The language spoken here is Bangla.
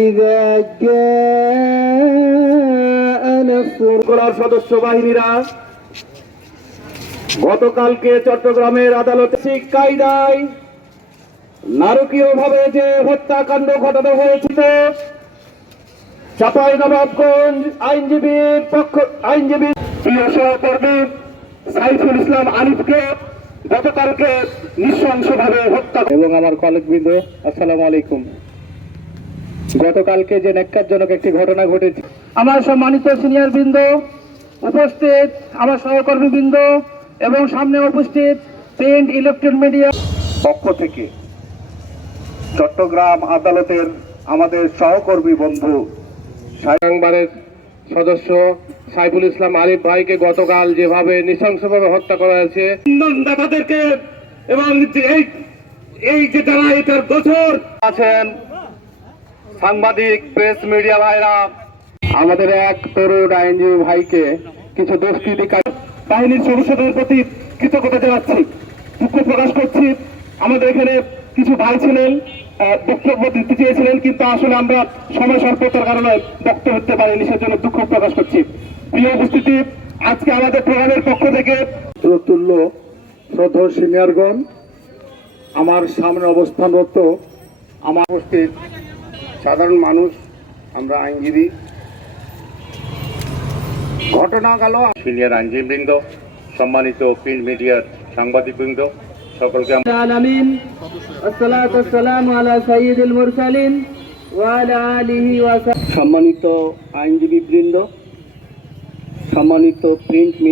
إذا جاء نصر শৃঙ্খলার সদস্য বাহিনীরা গতকালকে চট্টগ্রামের আদালতে ঠিক কায়দায় নারকীয় ভাবে যে হত্যাকাণ্ড ঘটানো হয়েছিল চাপাই নবাবগঞ্জ আইনজীবীর পক্ষ আইনজীবী প্রিয় সহকর্মী সাইফুল ইসলাম আলিফকে গতকালকে নৃশংসভাবে হত্যা এবং আমার কলেজবৃন্দ আসসালামু আলাইকুম গতকালকে যে ন্যাক্কারজনক একটি ঘটনা ঘটেছে আমার সম্মানিত সিনিয়র বৃন্দ উপস্থিত আমার সহকর্মী বৃন্দ এবং সামনে উপস্থিত প্রিন্ট ইলেকট্রনিক মিডিয়া পক্ষ থেকে চট্টগ্রাম আদালতের আমাদের সহকর্মী বন্ধু সাংবারের সদস্য সাইফুল ইসলাম আরিফ ভাইকে গতকাল যেভাবে নৃশংসভাবে হত্যা করা হয়েছে এবং এই এই যে যারা এটার গোচর আছেন সাংবাদিক প্রেস মিডিয়া ভাইরা, আমাদের এক তরুণ আইনজীবী ভাইকে কিছু দুষ্কৃতিকারী বাহিনীর সদস্যদের প্রতি কৃতজ্ঞতা জানাচ্ছি, দুঃখ প্রকাশ করছি। আমাদের এখানে কিছু ভাই ছিলেন বক্তব্য দিতে চেয়েছিলেন, কিন্তু আসলে আমরা সময় স্বল্পতার কারণে বক্তব্য দিতে পারিনি, সেজন্য দুঃখ প্রকাশ করছি। প্রিয় উপস্থিতি, আজকে আমাদের প্রোগ্রামের পক্ষ থেকে প্রতুল্য শ্রদ্ধ সিনিয়রগণ, আমার সামনে অবস্থানরত আমার উপস্থিত সাধারণ মানুষ আমরা আইনজীবী। ঘটনা গেল। সিনিয়র আইনজীবীবৃন্দ সম্মানিত প্রিন্ট মিডিয়ার সাংবাদিকবৃন্দ সকলকে সম্মানিত আইনজীবী বৃন্দ সম্মানিত প্রিন্ট মিডিয়া